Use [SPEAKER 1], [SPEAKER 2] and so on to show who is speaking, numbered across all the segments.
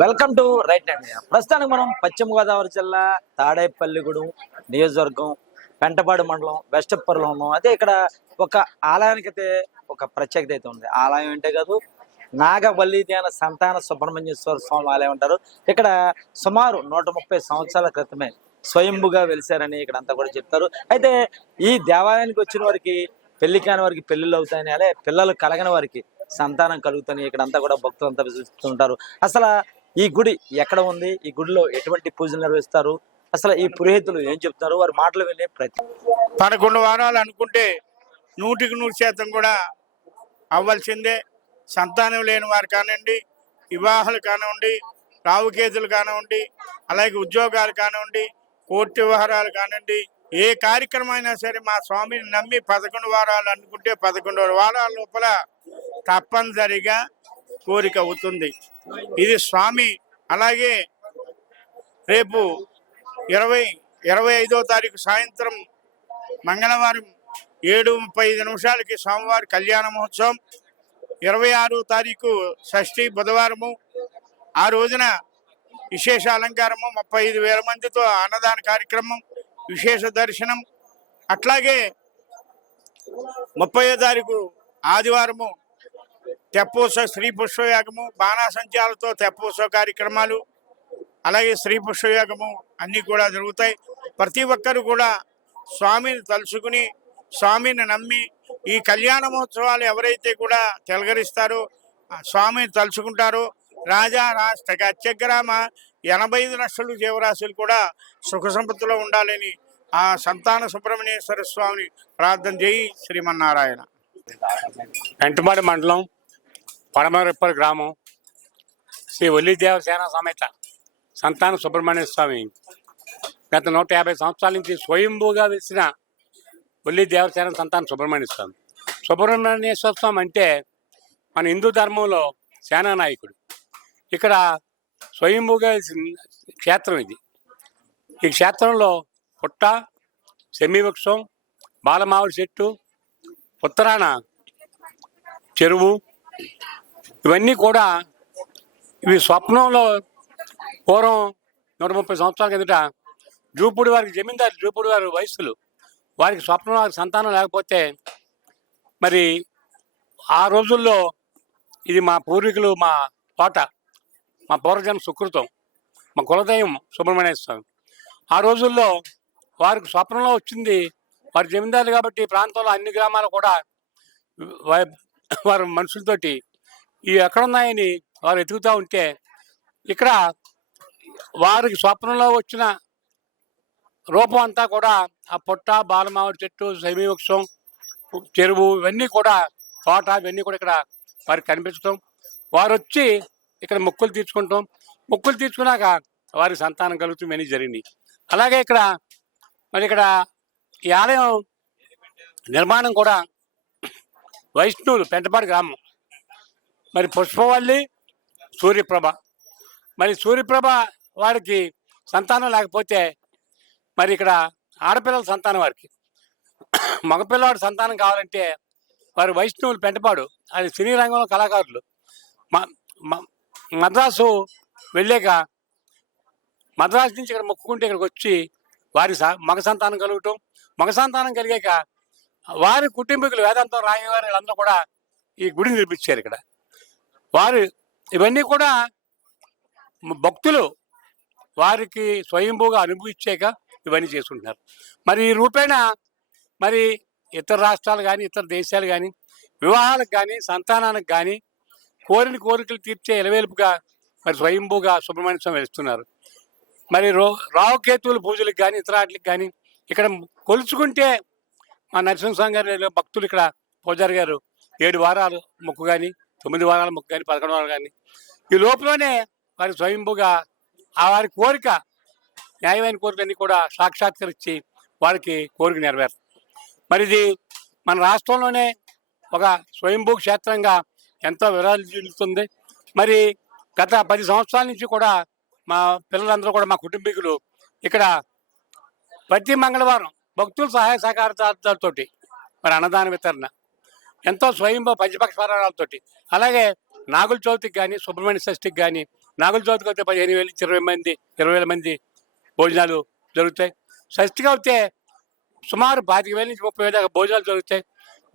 [SPEAKER 1] Welcome to right and ప్రస్తుతానికి మనం పశ్చిమ గోదావరి జిల్లా తాడేపల్లిగూడెం నియోజకవర్గం పెంటపాడు మండలం వెస్టప్పర్లో ఉన్నాం. అదే ఇక్కడ ఒక ఆలయానికి అయితే ఒక ప్రత్యేకత అయితే ఉంది. ఆలయం అంటే కాదు నాగవల్లి ధ్యాన సంతాన సుబ్రహ్మణ్యేశ్వర స్వామి ఆలయం అంటారు. ఇక్కడ సుమారు నూట ముప్పై సంవత్సరాల క్రితమే స్వయంభుగా వెలిశారని ఇక్కడ అంతా కూడా చెప్తారు. అయితే ఈ దేవాలయానికి వచ్చిన వారికి పెళ్ళి కాని వారికి పెళ్ళిళ్ళు అవుతాయని అదే పిల్లలు కలగని వారికి సంతానం కలుగుతాయని ఇక్కడ అంతా కూడా భక్తులంతా విశ్వసిస్తుంటారు. అసలు ఈ గుడి ఎక్కడ ఉంది? ఈ గుడిలో ఎటువంటి పూజలు నిర్వహిస్తారు? అసలు ఈ పురోహితులు ఏం చెప్తున్నారు? వారి మాటలు వినే ప్రతి
[SPEAKER 2] పదకొండు వారాలు అనుకుంటే నూటికి నూరు శాతం కూడా అవ్వాల్సిందే. సంతానం లేని వారు కానివ్వండి వివాహాలు కానివ్వండి రావుకేతులు కానివ్వండి అలాగే ఉద్యోగాలు కానివ్వండి కోర్టు వ్యవహారాలు కానివ్వండి ఏ కార్యక్రమం అయినా సరే మా స్వామిని నమ్మి పదకొండు వారాలు అనుకుంటే పదకొండు వారాల లోపల తప్పనిసరిగా కోరిక అవుతుంది. ఇది స్వామి అలాగే రేపు ఇరవై ఇరవై ఐదో తారీఖు సాయంత్రం మంగళవారం ఏడు ముప్పై ఐదు నిమిషాలకి స్వామివారి కళ్యాణ మహోత్సవం. ఇరవై ఆరో తారీఖు షష్ఠి బుధవారము. ఆ రోజున విశేష అలంకారము ముప్పై ఐదు వేల మందితో అన్నదాన కార్యక్రమం విశేష దర్శనం. అట్లాగే ముప్పై తారీఖు ఆదివారము తెప్పోత్సవ స్త్రీ పుష్పయాగము బాణాసంచాలతో తెప్పోత్సవ కార్యక్రమాలు అలాగే స్త్రీ పుష్పయాగము అన్నీ కూడా జరుగుతాయి. ప్రతి ఒక్కరు కూడా స్వామిని తలుచుకుని స్వామిని నమ్మి ఈ కళ్యాణ మహోత్సవాలు ఎవరైతే కూడా తెలగరిస్తారో స్వామిని తలుచుకుంటారో రాజా రాష్ట్ర అత్యగ్రామ ఎనభై ఐదు లక్షలు జీవరాశులు కూడా సుఖ సంపత్తిలో ఉండాలని ఆ సంతాన సుబ్రహ్మణ్యేశ్వర స్వామిని ప్రార్థన చేయి శ్రీమన్నారాయణ.
[SPEAKER 3] వెంటమాడి మండలం పడమరెప్పల్ గ్రామం శ్రీ ఒల్లి దేవసేన సమేత సంతాన సుబ్రహ్మణ్య స్వామి. గత నూట యాభై సంవత్సరాల నుంచి స్వయంభూగా వెలిసిన ఒల్లి దేవసేన సంతాన సుబ్రహ్మణ్య స్వామి. సుబ్రహ్మణ్యేశ్వర స్వామి అంటే మన హిందూ ధర్మంలో సేనానాయకుడు ఇక్కడ స్వయంభూగా క్షేత్రం ఇది. ఈ క్షేత్రంలో పుట్ట సెమీవృక్షం బాలమావుడి చెట్టు ఉత్తరాన చెరువు ఇవన్నీ కూడా ఇవి స్వప్నంలో పూర్వం నూట ముప్పై సంవత్సరాల కిందట జూపుడి వారికి జమీందారు జూపుడి వారి వయస్సులు వారికి స్వప్నం వారికి సంతానం లేకపోతే మరి ఆ రోజుల్లో ఇది మా పూర్వీకులు మా తోట మా పూర్వజన్మ సుకృతం మా కులదయం సుబ్రహ్మణ్య స్వామి. ఆ రోజుల్లో వారికి స్వప్నంలో వచ్చింది వారి జమీందారులు కాబట్టి ప్రాంతంలో అన్ని గ్రామాలు కూడా వా- వారి మనుషులతోటి ఇవి ఎక్కడున్నాయని వారు ఎదుగుతూ ఉంటే ఇక్కడ వారికి స్వప్నంలో వచ్చిన రూపం అంతా కూడా ఆ పొట్ట బాలమావిడి చెట్టు సమీవృక్షం చెరువు ఇవన్నీ కూడా తోట ఇవన్నీ కూడా ఇక్కడ వారికి కనిపించడం వారు వచ్చి ఇక్కడ మొక్కులు తీర్చుకుంటాం. మొక్కులు తీర్చుకున్నాక వారికి సంతానం కలుగుతుందని ఇవన్నీ జరిగింది అలాగే ఇక్కడ మరి ఇక్కడ ఈ ఆలయం నిర్మాణం కూడా వైష్ణవులు పెంటపాడు గ్రామం. మరి పుష్పవల్లి సూర్యప్రభ. మరి సూర్యప్రభ వారికి సంతానం లేకపోతే మరి ఇక్కడ ఆడపిల్లల సంతానం వారికి మగపిల్లవాడి సంతానం కావాలంటే వారు వైష్ణవులు పెంటపాడు. అది సినీ రంగంలో కళాకారులు. మ- మ- మద్రాసు వెళ్ళాక మద్రాసు నుంచి ఇక్కడ మొక్కుకుంటే ఇక్కడికి వచ్చి వారి స- మగ సంతానం కలగటం. మగ సంతానం కలిగాక వారి కుటుంబీకులు వేదాంతం రాయవారు వీళ్ళందరూ కూడా ఈ గుడిని నిర్మించారు ఇక్కడ. వారు ఇవన్నీ కూడా భక్తులు వారికి స్వయంభూగా అనుభవించాక ఇవన్నీ చేసుకుంటున్నారు మరి ఈ రూపేణ మరి ఇతర రాష్ట్రాలు కానీ ఇతర దేశాలు కానీ వివాహాలకు కానీ సంతానానికి కానీ కోరిన కోరికలు తీర్చే ఎలవేలుపుగా మరి స్వయంభూగా సుబ్రహ్మణ్య స్వామి వెళుతున్నారు మరి రో రావుకేతువుల పూజలకు కానీ ఇతర వాటికి కానీ ఇక్కడ కొలుచుకుంటే మా నరసింహస్వామి గారు భక్తులు ఇక్కడ పూజారి గారు ఏడు వారాలు మొక్కు కానీ తొమ్మిది వారాల మొక్కు కానీ పదకొండు వారాలు కానీ ఈ లోపలనే వారి స్వయంభుగా ఆ వారి కోరిక న్యాయమైన కోరికలన్నీ కూడా సాక్షాత్కరించి వారికి కోరిక నెరవేరు మరి ఇది మన రాష్ట్రంలోనే ఒక స్వయంభూ క్షేత్రంగా ఎంతో విరాజిల్లుతుంది మరి గత పది సంవత్సరాల నుంచి కూడా మా పిల్లలందరూ కూడా మా కుటుంబీకులు ఇక్కడ ప్రతి మంగళవారం భక్తుల సహాయ సహకారాలతోటి మరి అన్నదాన వితరణ ఎంతో స్వయంభూ పంచపక్ష పారాయణాలతోటి అలాగే నాగుల చవితికి కానీ సుబ్రహ్మణ్య షష్ఠికి కానీ నాగుల చవితికి వస్తే పదిహేను వేలు ఇరవై మంది ఇరవై వేల మంది భోజనాలు జరుగుతాయి. షష్ఠికి వస్తే సుమారు పాతిక వేల నుంచి ముప్పై వేల దాకా భోజనాలు జరుగుతాయి.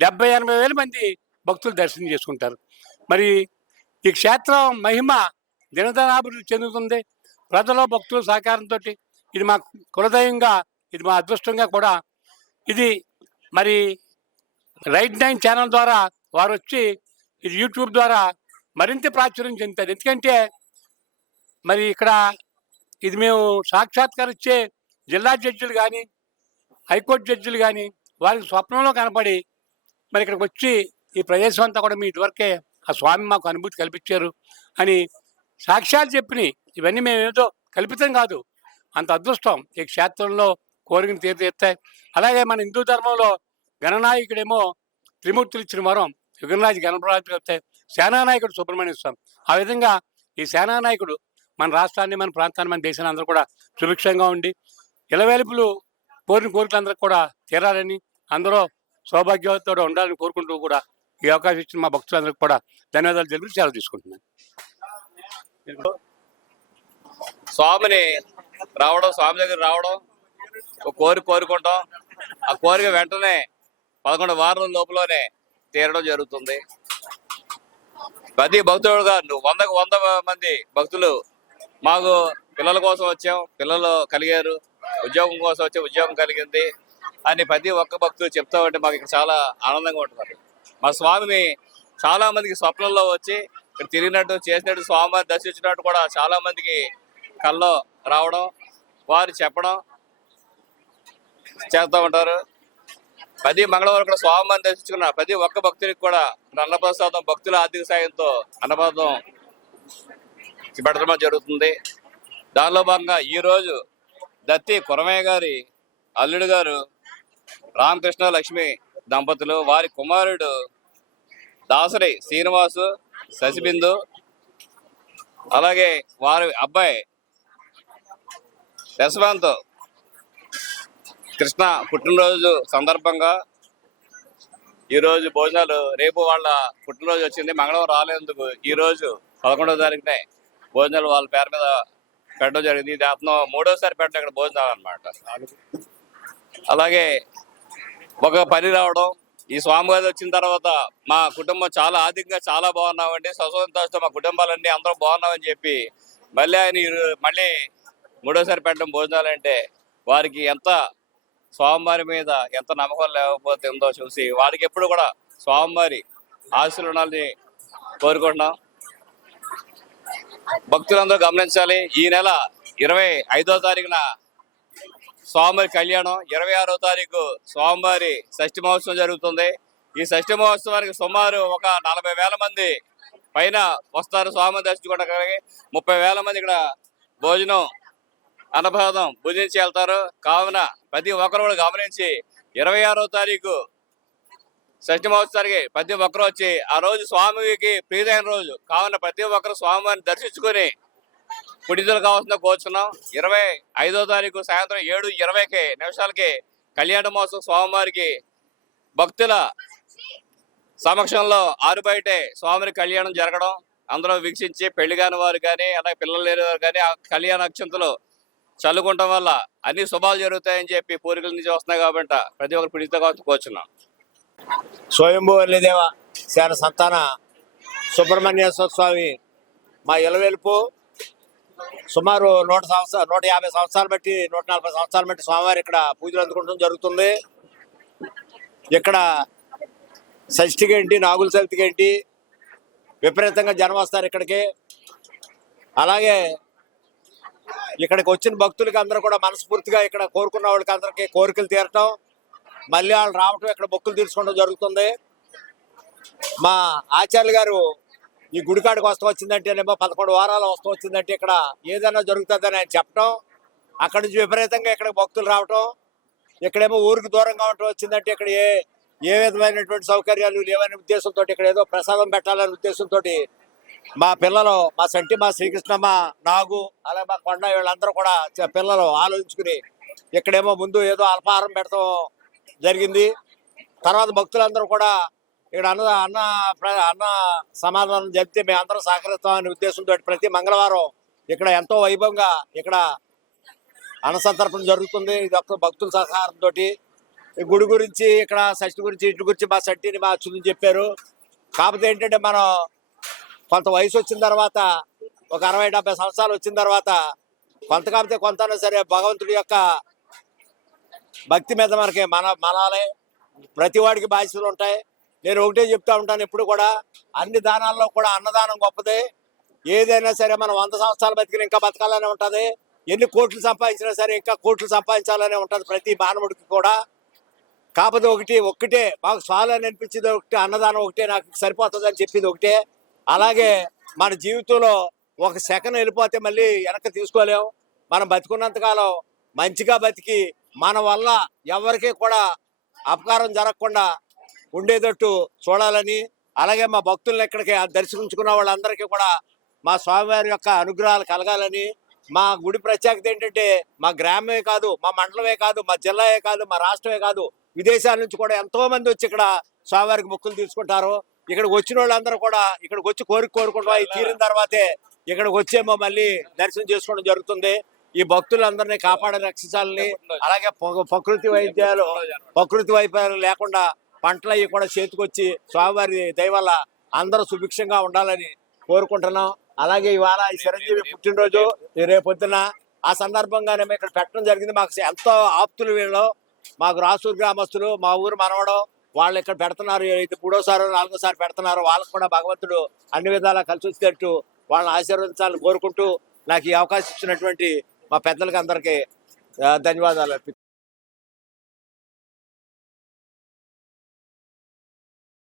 [SPEAKER 3] డెబ్బై ఎనభై వేల మంది భక్తులు దర్శనం చేసుకుంటారు. మరి ఈ క్షేత్రం మహిమ దినదనాభివృద్ధి చెందుతుంది. ప్రజల భక్తుల సహకారంతో ఇది మా కులదయంగా ఇది మా అదృష్టంగా కూడా ఇది మరి రైట్ నైన్ ఛానల్ ద్వారా వారు వచ్చి ఇది యూట్యూబ్ ద్వారా మరింత ప్రాచుర్యం చెందుతుంది ఎందుకంటే మరి ఇక్కడ ఇది మేము సాక్షాత్కరించే జిల్లా జడ్జిలు కానీ హైకోర్టు జడ్జిలు కానీ వారికి స్వప్నంలో కనపడి మరి ఇక్కడికి వచ్చి ఈ ప్రదేశం అంతా కూడా మీ ఇదివరకే ఆ స్వామి మాకు అనుభూతి కల్పించారు అని సాక్ష్యాలు చెప్పినాయి ఇవన్నీ మేము ఏదో కల్పితం కాదు. అంత అదృష్టం ఈ క్షేత్రంలో కోరికను తీర్చేస్తాయి అలాగే మన హిందూ ధర్మంలో గణనాయకుడేమో త్రిమూర్తులు ఇచ్చిన వరం. యుగరాజు గణపరాజు వస్తాయి సేనానాయకుడు సుబ్రహ్మణ్య స్వామి. ఆ విధంగా ఈ సేనానాయకుడు మన రాష్ట్రాన్ని మన ప్రాంతాన్ని మన దేశాన్ని అందరూ కూడా సుభిక్షంగా ఉండి ఇలవేలుపులు కోరిన కోరికలందరూ కూడా తీరాలని అందరూ సౌభాగ్యంతో ఉండాలని కోరుకుంటూ కూడా ఈ అవకాశం ఇచ్చిన మా భక్తులందరికీ కూడా ధన్యవాదాలు తెలుపు సెలవు తీసుకుంటున్నాను.
[SPEAKER 4] స్వామిని రావడం స్వామి దగ్గర రావడం ఒక కోరిక కోరుకుంటాం. ఆ కోరిక వెంటనే పదకొండు వారం లోపలనే తీరడం జరుగుతుంది. ప్రతి భక్తుడుగా నువ్వు వందకు వంద మంది భక్తులు మాకు పిల్లల కోసం వచ్చాం. పిల్లలు కలిగారు. ఉద్యోగం కోసం వచ్చి ఉద్యోగం కలిగింది అని ప్రతి ఒక్క భక్తులు చెప్తా ఉంటే మాకు ఇక్కడ చాలా ఆనందంగా ఉంటుంది. మా స్వామిని చాలా మందికి స్వప్నంలో వచ్చి ఇక్కడ తిరిగినట్టు చేసినట్టు స్వామివారి దర్శించినట్టు కూడా చాలా మందికి కల్లో రావడం వారు చెప్పడం చేస్తూ ఉంటారు. ప్రతి మంగళవారం కూడా స్వామివారిని దర్శించుకున్న ప్రతి ఒక్క భక్తునికి కూడా అన్నప్రసాదం భక్తుల ఆర్థిక సాయంతో అన్నప్రసాదం పెట్టడం జరుగుతుంది. దానిలో భాగంగా ఈ రోజు దత్తి కురమయ్య గారి అల్లుడు గారు రామకృష్ణ లక్ష్మి దంపతులు వారి కుమారుడు దాసరి శ్రీనివాసు శశిబిందు అలాగే వారి అబ్బాయి యశ్వంత్ కృష్ణ పుట్టినరోజు సందర్భంగా ఈరోజు భోజనాలు రేపు వాళ్ళ పుట్టినరోజు వచ్చింది. మంగళవారం రాలేందుకు ఈరోజు పదకొండవ తారీఖునే భోజనాలు వాళ్ళ పేరు మీద పెట్టడం జరిగింది. ఇది అతను మూడోసారి పెట్టడం ఇక్కడ భోజనాలు అనమాట అలాగే ఒక పని రావడం. ఈ స్వామివారి వచ్చిన తర్వాత మా కుటుంబం చాలా ఆర్థికంగా చాలా బాగున్నామండి. స్వతంత్రంతో మా కుటుంబాలన్నీ అందరూ బాగున్నామని చెప్పి మళ్ళీ ఆయన ఈ- మళ్ళీ మూడోసారి పెట్టడం భోజనాలు అంటే వారికి ఎంత స్వామివారి మీద ఎంత నమ్మకం లేకపోతే ఉందో చూసి వారికి ఎప్పుడు కూడా స్వామివారి ఆశీస్సులు ఉండాలని కోరుకుంటున్నాం. భక్తులందరూ గమనించాలి ఈ నెల ఇరవై ఐదో తారీఖున స్వామివారి కళ్యాణం ఇరవై ఆరో తారీఖు స్వామివారి షష్ఠి మహోత్సవం జరుగుతుంది. ఈ షష్ఠి మహోత్సవానికి సుమారు ఒక నలభై వేల మంది పైన వస్తారు స్వామి దర్శించుకోవడానికి ముప్పై వేల మంది ఇక్కడ భోజనం అన్నప్రసాదం భుజించి వెళ్తారు. కావున ప్రతి ఒక్కరు కూడా గమనించి ఇరవై ఆరో తారీఖు షష్ఠి మహోత్సవానికి ప్రతి ఒక్కరు వచ్చి ఆ రోజు స్వామికి ప్రీతైన రోజు. కావున ప్రతి ఒక్కరు స్వామివారిని దర్శించుకొని పుడిదలు కావాల్సిన కోరుచున్నాం. ఇరవై ఐదో తారీఖు సాయంత్రం ఏడు ఇరవైకి నిమిషాలకి కళ్యాణ మహోత్సవం స్వామివారికి భక్తుల సమక్షంలో ఆరు బయటే స్వామిని కళ్యాణం జరగడం. అందరూ వీక్షించి పెళ్ళి కాని వారు కానీ అలాగే పిల్లలు లేని వారు కానీ ఆ కళ్యాణ అక్షంతలు చల్లుకుంటాం వల్ల అన్ని శుభాలు జరుగుతాయని చెప్పి పూర్వీకుల నుంచి వస్తున్నాయి కాబట్టి ప్రతి ఒక్కరు పిడితో కావచ్చు కోరుచున్నాం
[SPEAKER 5] స్వయంభూ వల్లిదేవ శాన సంతాన సుబ్రహ్మణ్యేశ్వర స్వామి మా ఇలవెలుపు సుమారు నూట సంవత్సరాలు నూట యాభై సంవత్సరాలు బట్టి నూట నలభై సంవత్సరాలు బట్టి స్వామివారు ఇక్కడ పూజలు అందుకుంటడం జరుగుతుంది. ఇక్కడ షష్ఠికి ఏంటి నాగుల చవితికి ఏంటి విపరీతంగా జనం వస్తారు ఇక్కడికి. అలాగే ఇక్కడికి వచ్చిన భక్తులకి అందరూ కూడా మనస్ఫూర్తిగా ఇక్కడ కోరుకున్న వాళ్ళకి అందరికీ కోరికలు తీరటం. మళ్ళీ వాళ్ళు రావటం ఇక్కడ బొక్కులు తీర్చుకోవడం జరుగుతుంది. మా ఆచార్యులు గారు ఈ గుడికాడికి వస్తూ వచ్చిందంటేనేమో పదకొండు వారాలు వస్తూ వచ్చిందంటే ఇక్కడ ఏదైనా జరుగుతుందని ఆయన చెప్పడం అక్కడి నుంచి విపరీతంగా ఇక్కడ భక్తులు రావటం. ఇక్కడేమో ఊరికి దూరంగా ఉండటం వచ్చిందంటే ఇక్కడ ఏ ఏ విధమైనటువంటి సౌకర్యాలు లేవనే ఉద్దేశంతో ఇక్కడ ఏదో ప్రసాదం పెట్టాలనే ఉద్దేశంతో మా పిల్లలు మా సంటి మా శ్రీకృష్ణమ్మ నాగు అలాగే మా కొండ వీళ్ళందరూ కూడా పిల్లలు ఆలోచించుకుని ఇక్కడేమో ముందు ఏదో అల్పాహారం పెడతాం జరిగింది. తర్వాత భక్తులందరూ కూడా ఇక్కడ అన్న అన్న ప్ర- అన్న సమాధానం చెప్తే మేము అందరం సహకరిస్తామనే ఉద్దేశంతో ప్రతి మంగళవారం ఇక్కడ ఎంతో వైభవంగా ఇక్కడ అన్నసంతర్పణ జరుగుతుంది. ఇది ఒక భక్తుల సహకారంతో ఈ గుడి గురించి ఇక్కడ షష్టి గురించి ఇటు గురించి మా షట్టిని మా చుని చెప్పారు. కాకపోతే ఏంటంటే మనం కొంత వయసు వచ్చిన తర్వాత ఒక అరవై డెబ్బై సంవత్సరాలు వచ్చిన తర్వాత కొంత కాకపోతే కొంత సరే భగవంతుడి యొక్క భక్తి మీద మనకి మన మనాలే ప్రతి వాడికి బాధ్యతలు ఉంటాయి. నేను ఒకటే చెప్తా ఉంటాను ఎప్పుడు కూడా అన్ని దానాల్లో కూడా అన్నదానం గొప్పదే. ఏదైనా సరే మనం వంద సంవత్సరాలు బతికిన ఇంకా బతకాలనే ఉంటుంది. ఎన్ని కోట్లు సంపాదించినా సరే ఇంకా కోట్లు సంపాదించాలనే ఉంటుంది ప్రతి మానవుడికి కూడా. కాకపోతే ఒకటి ఒక్కటే మాకు చాలు అనిపించింది ఒకటి అన్నదానం ఒకటే నాకు సరిపోతుంది అని చెప్పింది ఒకటే. అలాగే మన జీవితంలో ఒక సెకండ్ వెళ్ళిపోతే మళ్ళీ వెనక్కి తీసుకోలేము. మనం బతికున్నంత కాలం మంచిగా బతికి మన వల్ల ఎవరికీ కూడా అపకారం జరగకుండా ఉండేటట్టు చూడాలని అలాగే మా భక్తులను ఇక్కడికి దర్శించుకున్న వాళ్ళందరికీ కూడా మా స్వామివారి యొక్క అనుగ్రహాలు కలగాలని మా గుడి ప్రత్యేకత ఏంటంటే మా గ్రామమే కాదు మా మండలమే కాదు మా జిల్లాయే కాదు మా రాష్ట్రమే కాదు విదేశాల నుంచి కూడా ఎంతో మంది వచ్చి ఇక్కడ స్వామివారికి మొక్కులు తీసుకుంటారు. ఇక్కడికి వచ్చిన వాళ్ళందరూ కూడా ఇక్కడికి వచ్చి కోరిక కోరుకుంటాం అవి తీరిన తర్వాతే ఇక్కడికి వచ్చేమో మళ్ళీ దర్శనం చేసుకోవడం జరుగుతుంది. ఈ భక్తులందరినీ కాపాడి రక్షించాలని అలాగే ప్ర- ప్రకృతి వైద్యాలు ప్రకృతి వైద్యాలు లేకుండా పంటలు అవి కూడా చేతికొచ్చి స్వామివారి దయ వల్ల అందరూ సుభిక్షంగా ఉండాలని కోరుకుంటున్నాం. అలాగే ఇవాళ ఈ చిరంజీవి పుట్టినరోజు ఈ రేపు పొద్దున ఆ సందర్భంగానే మేము ఇక్కడ పెట్టడం జరిగింది. మాకు ఎంతో ఆప్తులు వీళ్ళు. మాకు రాసూరు గ్రామస్తులు మా ఊరు మనవడం వాళ్ళు ఇక్కడ పెడుతున్నారు? ఇది మూడోసారో నాలుగోసారి పెడుతున్నారు వాళ్ళకు కూడా భగవంతుడు అన్ని విధాలా కలిసి వచ్చేటట్టు వాళ్ళని ఆశీర్వదించాలని కోరుకుంటూ నాకు ఈ అవకాశం ఇచ్చినటువంటి మా పెద్దలకి అందరికీ ధన్యవాదాలు